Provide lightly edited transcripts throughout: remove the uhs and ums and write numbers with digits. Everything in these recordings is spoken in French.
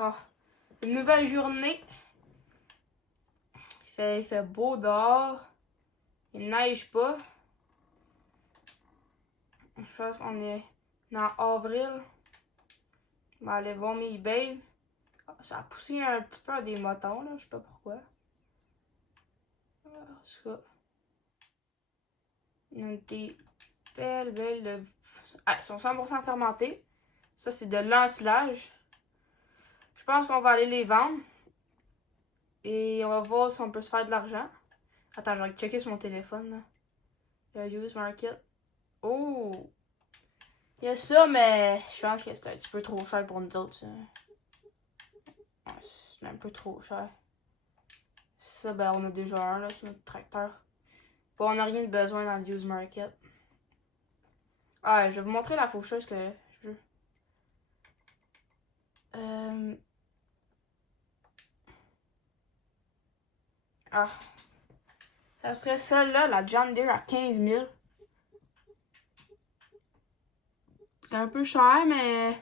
Ah, une nouvelle journée. Il fait beau dehors. Il neige pas. Je pense qu'on est en avril. Je vais aller voir mes bales. Ça a poussé un petit peu à des motons, là. Je sais pas pourquoi. En tout cas, il y a des belles de... Ah, ils sont 100% fermentés. Ça, c'est de l'ensilage. Je pense qu'on va aller les vendre. Et on va voir si on peut se faire de l'argent. Attends, je vais checker sur mon téléphone, là. Le use market. Oh! Il y a ça, mais je pense que c'est un petit peu trop cher pour nous autres, ça. Ouais, c'est un peu trop cher. Ça, ben, on a déjà un, là, sur notre tracteur. Bon, on n'a rien de besoin dans le use market. Ah, je vais vous montrer la faucheuse que je veux. Euh... Ah, ça serait celle-là, la John Deere à 15 000. C'est un peu cher, mais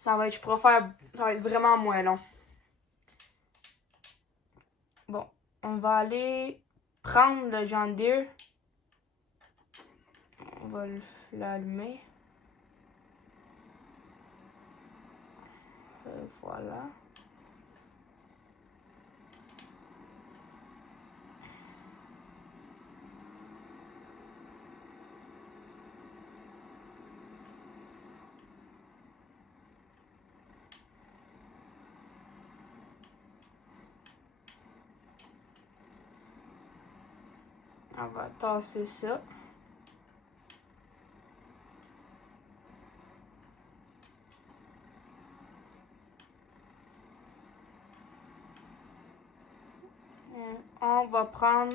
ça va être, je pourrais faire, ça va être vraiment moins long. Bon, on va aller prendre le John Deere. On va l'allumer. Voilà. On va tasser ça. On va prendre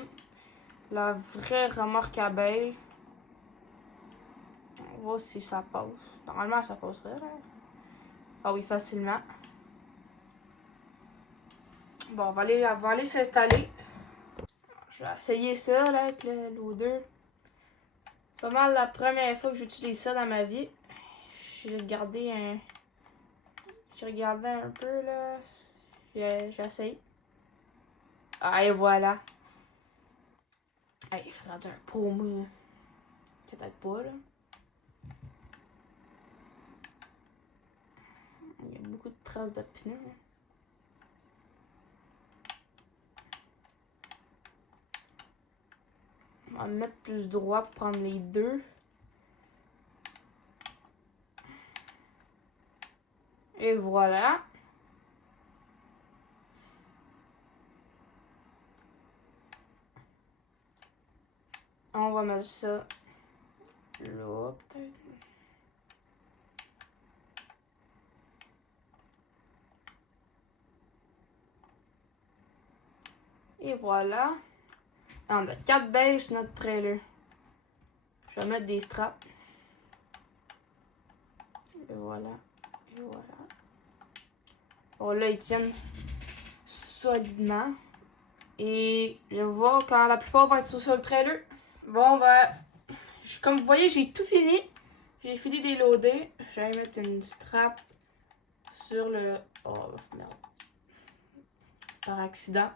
la vraie remorque à bale. On va voir si ça passe. Normalement, ça passerait, là. Ah oui, facilement. Bon, on va aller s'installer. Je vais essayer ça, là, avec le loader. C'est pas mal la première fois que j'utilise ça dans ma vie. J'ai regardé un... J'ai regardé un peu, là. J'essaye. Ah, et voilà. Hey, je suis rendu un pro, moi. Peut-être pas, là. Il y a beaucoup de traces de pneus. On va me mettre plus droit pour prendre les deux. Et voilà. On va mettre ça là, peut-être. Et voilà. On a 4 bales sur notre trailer. Je vais mettre des straps. Et voilà. Et voilà. Bon, là, ils tiennent solidement. Et je vais voir quand la plupart vont être sur le trailer. Bon, ben, comme vous voyez, j'ai tout fini. J'ai fini d'éloader. Je vais mettre une strap sur le... Oh, merde. Par accident.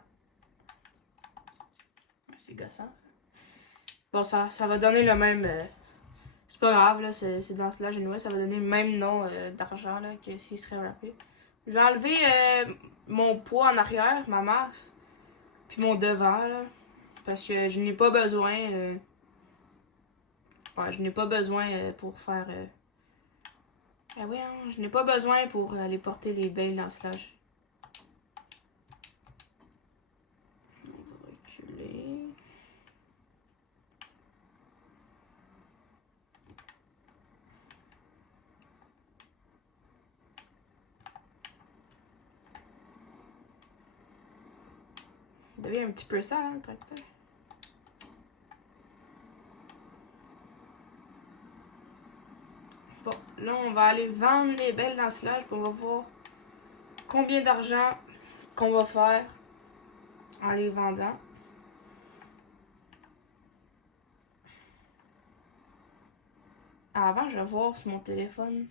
C'est gossant. Bon, ça va donner le même... c'est pas grave, là, c'est dans ce là anyway, ça va donner le même nom d'argent là, que s'il serait rappelé. Je vais enlever mon poids en arrière, ma masse, puis mon devant, là, parce que je n'ai pas besoin... ouais, je n'ai pas besoin pour faire... ah oui, hein, je n'ai pas besoin pour aller porter les bales dans ce lage. On va reculer. Il devient un petit peu sale, hein, le tracteur. Bon, là, on va aller vendre les belles dans ce lage, pour on va voir combien d'argent qu'on va faire en les vendant. Avant, je vais voir sur mon téléphone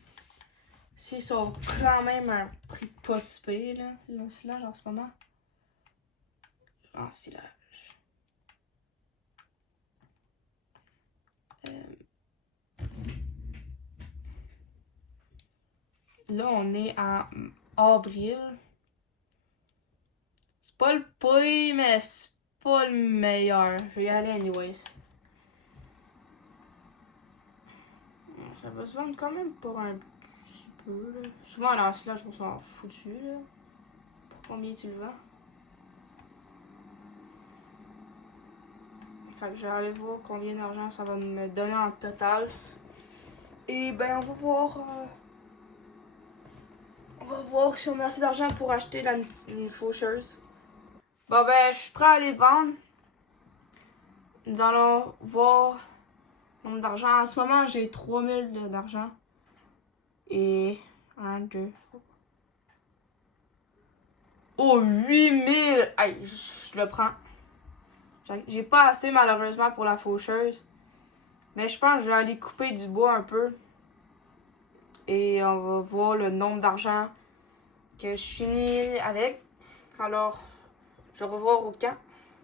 S'ils sont quand même à un prix pas si pire, là, l'ensilage en ce moment. Ensilage. Là, on est en avril. C'est pas le prix, mais c'est pas le meilleur. Je vais y aller anyways. Ça va se vendre quand même pour un petit peu, là. Souvent, l'ensilage, on s'en foutu, là. Pour combien tu le vends? Fait que je vais aller voir combien d'argent ça va me donner en total. Et ben, on va voir... on va voir si on a assez d'argent pour acheter une faucheuse. Bon ben, je suis prêt à les vendre. Nous allons voir le nombre d'argent. En ce moment, j'ai 3000 d'argent. Et... 1, 2... Oh, 8000! Hey, je le prends. J'ai pas assez, malheureusement, pour la faucheuse. Mais je pense que je vais aller couper du bois un peu. Et on va voir le nombre d'argent que je finis avec. Alors, je vais revoir au camp.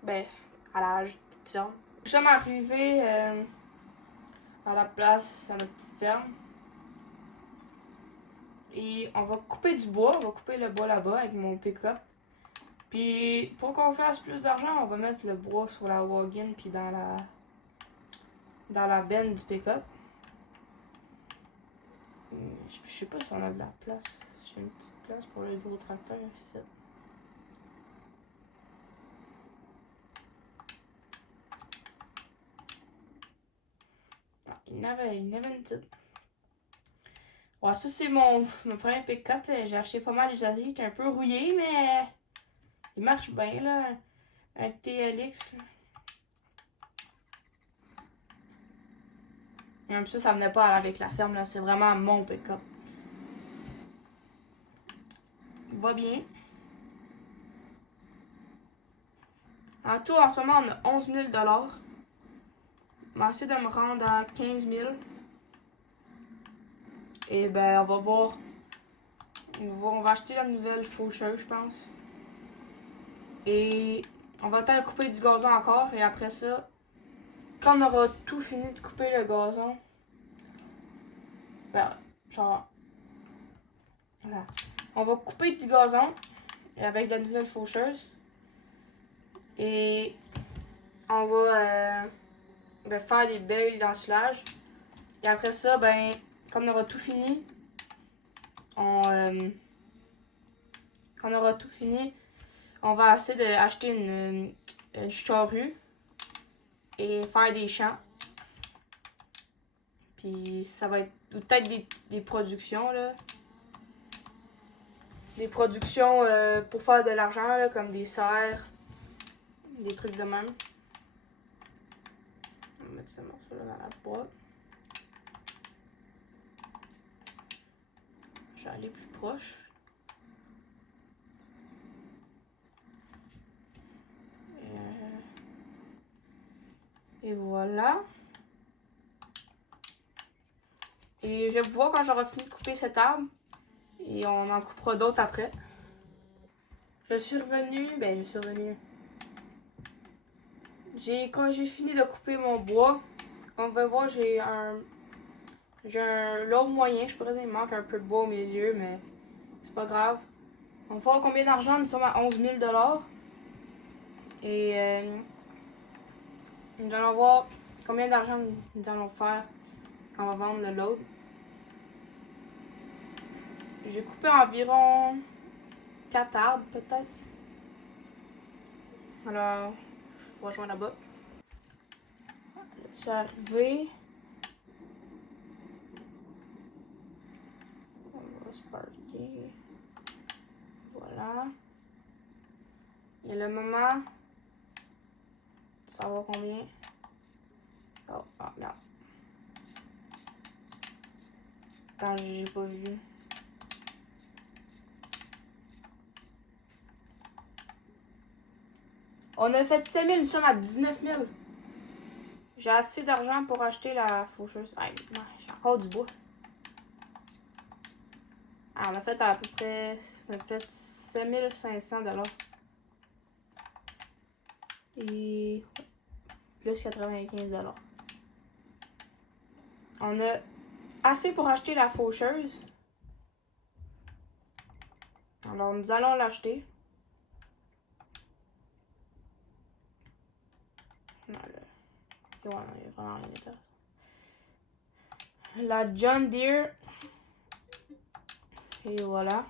Ben, à la petite ferme. Nous sommes arrivés à la place, à notre petite ferme. Et on va couper du bois. On va couper le bois là-bas avec mon pick-up. Puis, pour qu'on fasse plus d'argent, on va mettre le bois sur la wagon puis dans la benne du pick-up. Je sais pas si on a de la place. J'ai une petite place pour le gros tracteur ici. Non, il y en avait une petite. Ouais, ça c'est mon premier pick-up. J'ai acheté pas mal d'usagers. Il est un peu rouillé, mais il marche bien là. Un TLX. Même ça venait pas avec la ferme là. C'est vraiment mon pick-up. Il va bien. En tout, en ce moment, on a 11 000 $. On va essayer de me rendre à 15 000. Et ben, on va voir. On va acheter la nouvelle faucheuse, je pense. Et on va peut-être couper du gazon encore. Et après ça, quand on aura tout fini de couper le gazon, ben, genre, voilà. On va couper du gazon avec la nouvelle faucheuse. Et on va faire des belles d'ensilage. Et après ça, ben, quand on aura tout fini, quand on aura tout fini, on va essayer d'acheter une charrue et faire des champs. Puis ça va être peut-être des productions, là. Des productions pour faire de l'argent, là, comme des serres, des trucs de même. On va mettre ce morceau-là dans la boîte. Je vais aller plus proche. Et voilà. Et je vais vous voir quand j'aurai fini de couper cet arbre. Et on en coupera d'autres après. Je suis revenue. Quand j'ai fini de couper mon bois, on va voir, j'ai un lobe moyen. Je pourrais dire qu'il manque un peu de bois au milieu, mais c'est pas grave. On va voir combien d'argent. Nous sommes à 11 000 $. Et nous allons voir combien d'argent nous allons faire quand on va vendre le load. J'ai coupé environ 4 arbres peut-être. Alors, je vais rejoindre là-bas. C'est arrivé. On va se parker. Voilà. Il y a le moment de savoir combien. Oh, merde. Attends, j'ai pas vu. On a fait 7 000, nous sommes à 19 000. J'ai assez d'argent pour acheter la faucheuse. Ah, j'ai encore du bois. On a fait à peu près... On a fait 7500$. Et plus 95$. On a assez pour acheter la faucheuse. Alors, nous allons l'acheter. Non, là. Ok, ouais, il n'y a vraiment rien d'intéressant. La John Deere. Et voilà.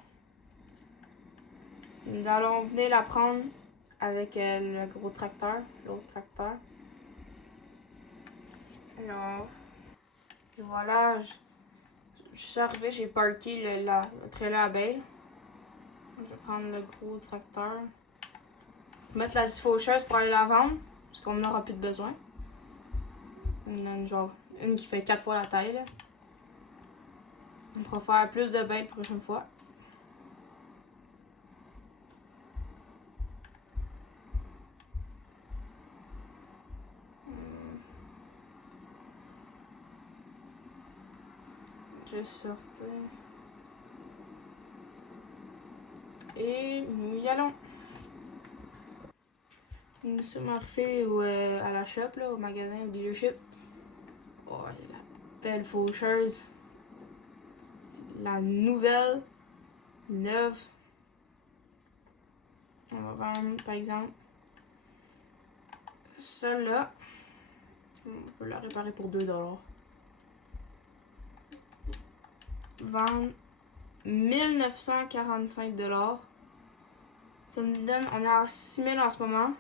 Nous allons venir la prendre avec le gros tracteur, l'autre tracteur. Alors, et voilà, je suis arrivé, j'ai parké le trailer à bale. Je vais prendre le gros tracteur. Mettre la faucheuse pour aller la vendre, parce qu'on n'aura plus de besoin. Une qui fait 4 fois la taille. Là. On pourra faire plus de bale la prochaine fois. Juste sortir. Et nous y allons. Nous sommes arrivés à la shop, là, au magasin, au dealership. Oh, il y a la belle faucheuse. La nouvelle, neuve. On va vendre, par exemple, celle-là. On peut la réparer pour 2$. Vendre 1945$. Ça nous donne, on est à 6000 en ce moment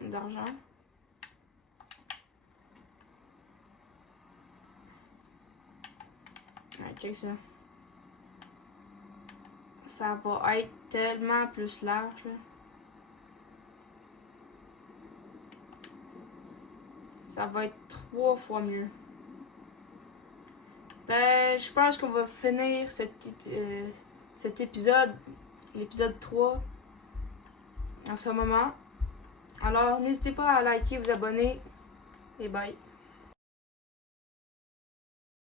d'argent. Ouais, check ça. Ça va être tellement plus large. Là. Ça va être 3 fois mieux. Ben, je pense qu'on va finir cet épisode, l'épisode 3, en ce moment. Alors, n'hésitez pas à liker, vous abonner, et bye.